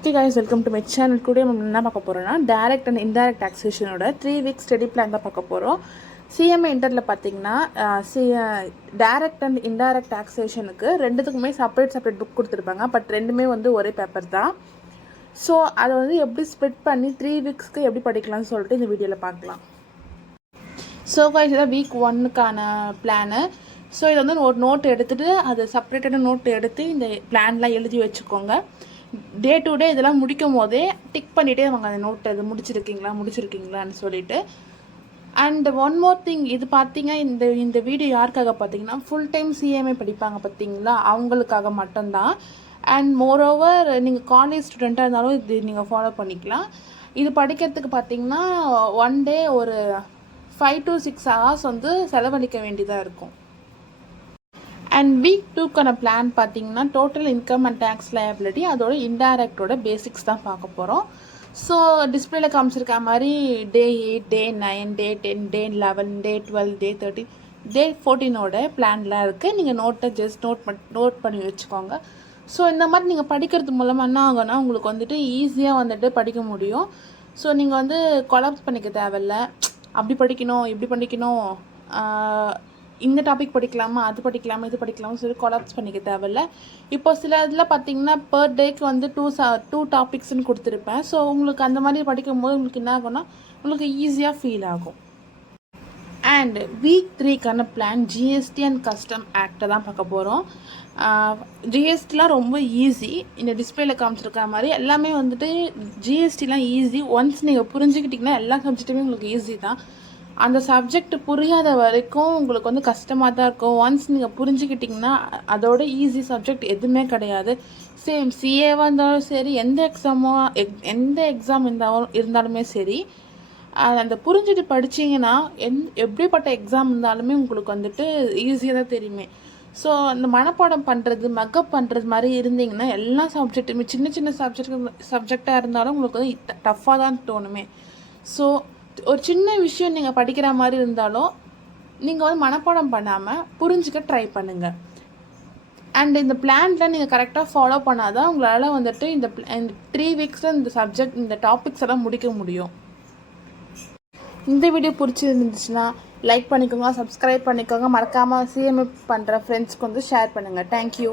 Okay guys, welcome to my channel. Today நம்ம என்ன பார்க்க போறோம்னா டைரக்ட் அண்ட் இன்டைரக்ட் டாக்ஸேஷனோட 3 வீக் ஸ்டடி பிளான் தான் பார்க்க போறோம். சிஎம்ஏ இன்டர்ல பாத்தீங்கன்னா டைரக்ட் அண்ட் இன்டைரக்ட் டாக்ஸேஷனுக்கு ரெண்டுத்துக்குமே செப்பரேட் புக் கொடுத்துருப்பாங்க. பட் ரெண்டுமே வந்து ஒரே பேப்பர் தான். ஸோ அதை வந்து எப்படி ஸ்ப்ளிட் பண்ணி 3 வீக்ஸ்க்கு எப்படி படிக்கலாம்னு சொல்லிட்டு இந்த வீடியோவில் பார்க்கலாம். ஸோ guys, இதான் வீக் 1க்கான பிளானு. ஸோ இதை வந்து ஒரு நோட் எடுத்துகிட்டு அது செப்பரேட்டான நோட் எடுத்து இந்த பிளான்லாம் எழுதி வச்சுக்கோங்க. டே டு டே இதெல்லாம் முடிக்கும் போதே டிக் பண்ணிகிட்டே அவங்க அந்த நோட்டை இது முடிச்சிருக்கீங்களான்னு சொல்லிட்டு. அண்ட் ஒன் மோர் திங், இது பார்த்தீங்க இந்த வீடியோ யாருக்காக பார்த்தீங்கன்னா ஃபுல் டைம் சிஎம்ஏ படிப்பாங்க பார்த்தீங்களா, அவங்களுக்காக மட்டும்தான். அண்ட் மோரோவர் நீங்கள் காலேஜ் ஸ்டூடெண்ட்டாக இருந்தாலும் இது நீங்கள் ஃபாலோ பண்ணிக்கலாம். இது படிக்கிறதுக்கு பார்த்தீங்கன்னா ஒன் டே ஒரு 5 to 6 hours வந்து செலவழிக்க வேண்டியதாக இருக்கும். அண்ட் வீக் 2க்கான பிளான் பார்த்தீங்கன்னா total income and tax liability, அதோட இன்டைரக்டோட பேசிக்ஸ் தான் பார்க்க போகிறோம். ஸோ டிஸ்பிளேல காமிச்சிருக்க மாதிரி டே 8, டே 9, டே 10, டே 11, டே 12, டே 13, டே 14ஓட பிளான்லாம் இருக்குது. நீங்கள் நோட்டை ஜஸ்ட் நோட் பண்ணி வச்சுக்கோங்க. ஸோ இந்த மாதிரி நீங்கள் படிக்கிறது மூலமாக என்ன ஆகும்னா உங்களுக்கு வந்துட்டு ஈஸியாக வந்துட்டு படிக்க முடியும். ஸோ நீங்கள் வந்து கொலாப்ஸ் பண்ணிக்க தேவையில்ல, அப்படி படிக்கணும் இப்படி படிக்கணும், இந்த டாபிக் படிக்கலாமா அது படிக்கலாமா இது படிக்கலாமா சொல்லி கொலாப்ஸ் பண்ணிக்க தேவையில்ல. இப்போ சில இதில் பார்த்தீங்கன்னா பர் டேக்கு வந்து 2 டாபிக்ஸ்ன்னு கொடுத்துருப்பேன். ஸோ உங்களுக்கு அந்த மாதிரி படிக்கும்போது உங்களுக்கு என்ன ஆகும்னா உங்களுக்கு ஈஸியாக ஃபீல் ஆகும். அண்ட் வீக் 3க்கான பிளான் ஜிஎஸ்டி அண்ட் கஸ்டம் ஆக்டை தான் பார்க்க போகிறோம். ஜிஎஸ்டிலாம் ரொம்ப ஈஸி. இந்த டிஸ்பிளேல காமிச்சிருக்க மாதிரி எல்லாமே வந்துட்டு ஜிஎஸ்டிலாம் ஈஸி. ஒன்ஸ் நீங்கள் புரிஞ்சுக்கிட்டிங்கன்னா எல்லா சப்ஜெக்ட்டுமே உங்களுக்கு ஈஸி தான். அந்த சப்ஜெக்ட் புரியாத வரைக்கும் உங்களுக்கு வந்து கஷ்டமாக தான் இருக்கும். ஒன்ஸ் நீங்கள் புரிஞ்சுக்கிட்டிங்கன்னா அதோட ஈஸி சப்ஜெக்ட் எதுவுமே கிடையாது. சேம் சிஏவாக இருந்தாலும் சரி, எந்த எக்ஸாம் இருந்தாலுமே சரி, அந்த புரிஞ்சுட்டு படிச்சிங்கன்னா எப்படிப்பட்ட எக்ஸாம் இருந்தாலுமே உங்களுக்கு வந்துட்டு ஈஸியாக தான் தெரியுமே. ஸோ அந்த மனப்பாடம் பண்ணுறது மக்கப் பண்ணுறது மாதிரி இருந்தீங்கன்னா எல்லா சப்ஜெக்ட்டுமே சின்ன சப்ஜெக்டாக இருந்தாலும் உங்களுக்கு வந்து டஃப்பாக தான் தோணுமே. ஸோ ஒரு சின்ன விஷயம் நீங்கள் படிக்கிற மாதிரி இருந்தாலும் நீங்கள் வந்து மனப்பாடம் பண்ணாமல் புரிஞ்சுக்க ட்ரை பண்ணுங்கள். அண்ட் இந்த பிளானில் நீங்கள் கரெக்டாக ஃபாலோ பண்ணால் தான் உங்களால் வந்துட்டு இந்த 3 வீக்ஸில் இந்த டாபிக்ஸ் எல்லாம் முடிக்க முடியும். இந்த வீடியோ பிடிச்சிருந்துச்சுன்னா லைக் பண்ணிக்கோங்க, சப்ஸ்கிரைப் பண்ணிக்கோங்க, மறக்காமல் சிஎம்ஏ பண்ணுற ஃப்ரெண்ட்ஸ்க்கு வந்து ஷேர் பண்ணுங்கள். தேங்க்யூ.